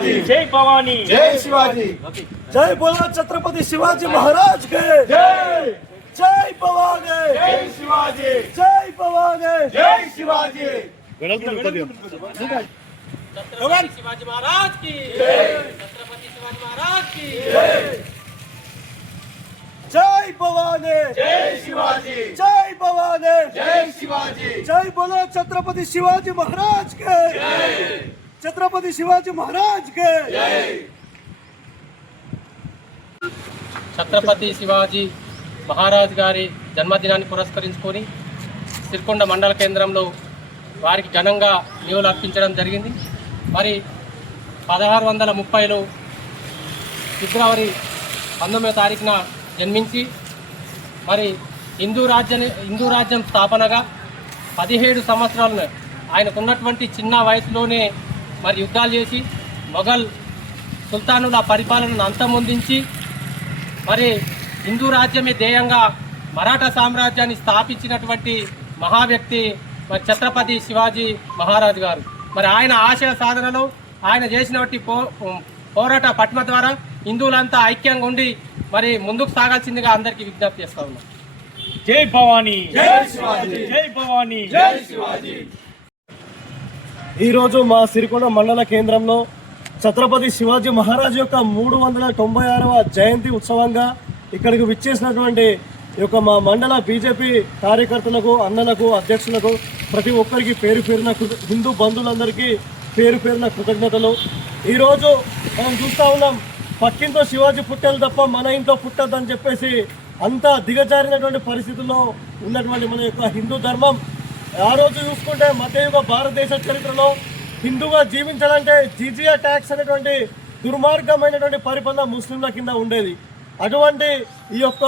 जय भवानी, जय शिवाजी, जय बोलो छत्रपति शिवाजी महाराज के जय, जय भवानी, जय शिवाजी, जय भवानी, जय शिवाजी, छत्रपति शिवाजी महाराज की छत्रपति शिवाजी महाराज की जय भवानी, जय शिवाजी, जय भवानी, जय शिवाजी, जय बोलो छत्रपति शिवाजी महाराज के छत्रपति शिवाजी महाराज के ఛత్రపతి శివాజీ మహారాజ్ గారి జన్మదినాన్ని పురస్కరించుకొని సిరికొండ మండల కేంద్రంలో వారికి ఘనంగా నివాళులు అర్పించడం జరిగింది. మరి 1630లో ఫిబ్రవరి 19వ తారీఖున జన్మించి మరి హిందూ రాజ్యం స్థాపనగా 17 సంవత్సరాలను ఆయనకున్నటువంటి చిన్న వయసులోనే మరి యుద్ధాలు చేసి మొఘల్ సుల్తానుల పరిపాలనను అంతమొందించి మరి హిందూ రాజ్యమే ధ్యేయంగా మరాఠా సామ్రాజ్యాన్ని స్థాపించినటువంటి మహావ్యక్తి మరి ఛత్రపతి శివాజీ మహారాజ్ గారు. మరి ఆయన ఆశయ సాధనలో ఆయన చేసినటువంటి పోరాట పట్మ ద్వారా హిందువులంతా ఐక్యంగా ఉండి మరి ముందుకు సాగాల్సిందిగా అందరికీ విజ్ఞప్తి చేస్తా ఉన్నాం. जय भवानी, जय शिवाजी, जय भवानी, जय शिवाजी. ఈరోజు మా సిరికొండ మండల కేంద్రంలో ఛత్రపతి శివాజీ మహారాజ్ యొక్క 396వ జయంతి ఉత్సవంగా ఇక్కడికి విచ్చేసినటువంటి ఈ యొక్క మా మండల బీజేపీ కార్యకర్తలకు, అన్నలకు, అధ్యక్షులకు ప్రతి ఒక్కరికి పేరు పేరున హిందూ బంధువులందరికీ పేరు పేరున కృతజ్ఞతలు. ఈరోజు మనం చూస్తూ ఉన్నాం, పక్కింతో శివాజీ పుట్టాలి తప్ప మన ఇంట్లో పుట్టద్దని చెప్పేసి అంత దిగజారినటువంటి పరిస్థితుల్లో ఉన్నటువంటి మన యొక్క హిందూ ధర్మం. ఆ రోజు చూసుకుంటే మధ్యయుగ భారతదేశ చరిత్రలో హిందూగా జీవించాలంటే జిజియా ట్యాక్స్ అనేటువంటి దుర్మార్గమైనటువంటి పరిపాలన ముస్లింల కింద ఉండేది. అటువంటి ఈ యొక్క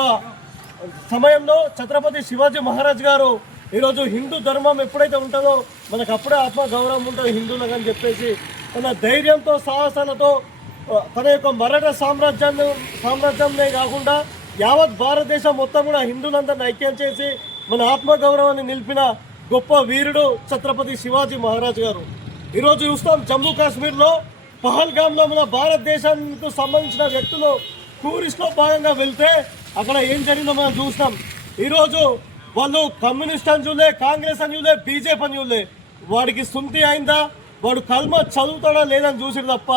సమయంలో ఛత్రపతి శివాజీ మహారాజ్ గారు ఈరోజు హిందూ ధర్మం ఎప్పుడైతే ఉంటుందో మనకు అప్పుడే ఆత్మ గౌరవం ఉంటుంది హిందువులకు అని చెప్పేసి తన ధైర్యంతో, సాహసాలతో తన యొక్క మరాఠా సామ్రాజ్యంనే కాకుండా యావత్ భారతదేశం మొత్తం కూడా హిందువులందరినీ ఐక్యం చేసి మన ఆత్మగౌరవాన్ని నిలిపిన గొప్ప వీరుడు ఛత్రపతి శివాజీ మహారాజ్ గారు. ఈరోజు చూస్తాం, జమ్మూ కాశ్మీర్లో పహల్గామ్లో మన భారతదేశానికి సంబంధించిన వ్యక్తులు టూరిస్ట్లో భాగంగా వెళ్తే అక్కడ ఏం జరిగిందో మనం చూస్తాం. ఈరోజు వాళ్ళు కమ్యూనిస్ట్ అని చూలే, కాంగ్రెస్ అని చూలే, బీజేపీ అని చూలే, వాడికి సుంతి అయిందా, వాడు కల్మ చదువుతాడా లేదని చూసిరు తప్ప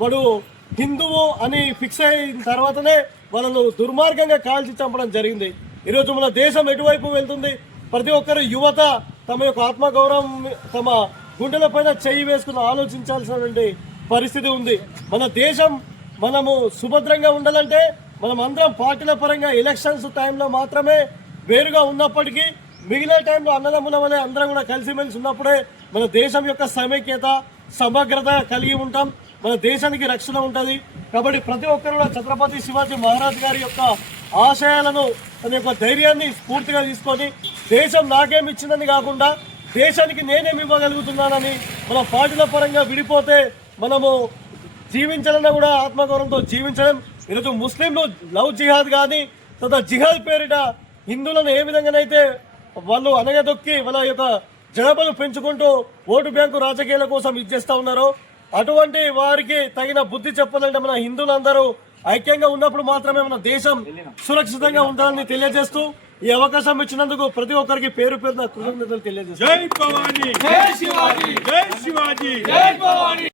వాడు హిందువు అని ఫిక్స్ అయిన తర్వాతనే వాళ్ళను దుర్మార్గంగా కాల్చి చంపడం జరిగింది. ఈరోజు మన దేశం ఎటువైపు వెళ్తుంది? ప్రతి ఒక్కరు యువత తమ యొక్క ఆత్మగౌరవం తమ గుండెల పైన చెయ్యి వేసుకుని ఆలోచించాల్సినటువంటి పరిస్థితి ఉంది. మన దేశం మనము సుభద్రంగా ఉండాలంటే మనం అందరం పార్టీల పరంగా ఎలక్షన్స్ టైంలో మాత్రమే వేరుగా ఉన్నప్పటికీ మిగిలిన టైంలో అన్నదమ్ముల వలె అందరం కూడా కలిసిమెలిసి ఉన్నప్పుడే మన దేశం యొక్క సమైక్యత, సమగ్రత కలిగి ఉంటాం, మన దేశానికి రక్షణ ఉంటుంది. కాబట్టి ప్రతి ఒక్కరు కూడా ఛత్రపతి శివాజీ మహారాజ్ గారి యొక్క ఆశయాలను, తన యొక్క ధైర్యాన్ని స్ఫూర్తిగా తీసుకొని దేశం నాకేమి ఇచ్చిందని కాకుండా దేశానికి నేనేమి ఇవ్వగలుగుతున్నానని మన పార్టీల పరంగా విడిపోతే మనము జీవించాలన్నా కూడా ఆత్మగౌరవంతో జీవించడం. ఈరోజు ముస్లింలు లవ్ జిహాద్ కానీ తర్వాత జిహాద్ పేరిట హిందువులను ఏ విధంగానైతే వాళ్ళు అనగదొక్కి వాళ్ళ యొక్క జనాభాను పెంచుకుంటూ ఓటు బ్యాంకు రాజకీయాల కోసం ఇచ్చేస్తూ ఉన్నారో అటువంటి వారికి తగిన బుద్ధి చెప్పాలంటే మన హిందువులందరూ ఐక్యంగా ఉన్నప్పుడు మాత్రమే మన దేశం సురక్షితంగా ఉండాలని తెలియజేస్తూ ఈ అవకాశం ఇచ్చినందుకు ప్రతి ఒక్కరికి పేరు పేరున కృతజ్ఞతలు తెలియజేస్తాను. जय भवानी, जय शिवाजी, जय शिवाजी, जय भवानी.